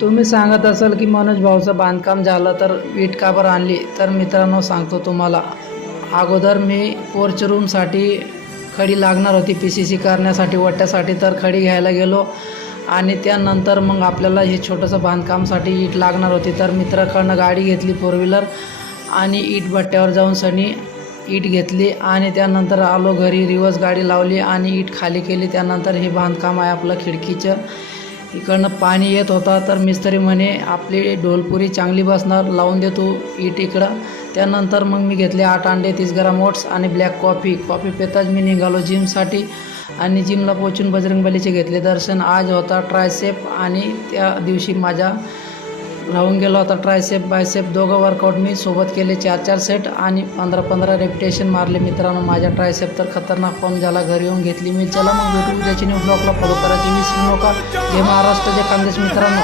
तुम्ही सांगत असाल की मनोज भाऊचं बांधकाम झालं तर वीट का बरं आणली, तर मित्रांनो सांगतो तुम्हाला. अगोदर मी पोर्च रूमसाठी खडी लागणार होती PCC करण्यासाठी, वट्ट्यासाठी, तर खडी घ्यायला गेलो आणि त्यानंतर मग आपल्याला हे छोटंसं बांधकामसाठी ईट लागणार होती. तर मित्राकडनं गाडी घेतली 4 व्हीलर आणि ईट भट्ट्यावर जाऊन सनी ईट घेतली आणि त्यानंतर आलो घरी, रिवर्स गाडी लावली आणि ईट खाली केली. त्यानंतर हे बांधकाम आहे आपलं खिडकीचं. इकडनं पाणी येत होता तर मिस्त्री म्हणे आपली ढोलपुरी चांगली बसणार, लावून दे तू ईट इकडं. त्यानंतर मग मी घेतले 8 अंडे, 30 ग्राम ओट्स आणि ब्लॅक कॉफी पेताच मी निघालो जिमसाठी आणि जिमला पोचून बजरंगबलीचे घेतले दर्शन. आज होता ट्रायसेप आणि त्या दिवशी माझा राहून गेला होता ट्रायसेप बायसेप. दोघं वर्कआउट मी सोबत केले, 4-4 सेट आणि 15-15 रेपिटेशन मारले. मित्रांनो माझ्या ट्रायसेप तर खतरनाक फॉर्म झाला. घरी येऊन घेतली मी. चला मग भेटू उद्याची न्यू ब्लॉगला. फॉलो करायची विसरू नका. जय महाराष्ट्र, जय खानदेश मित्रांनो.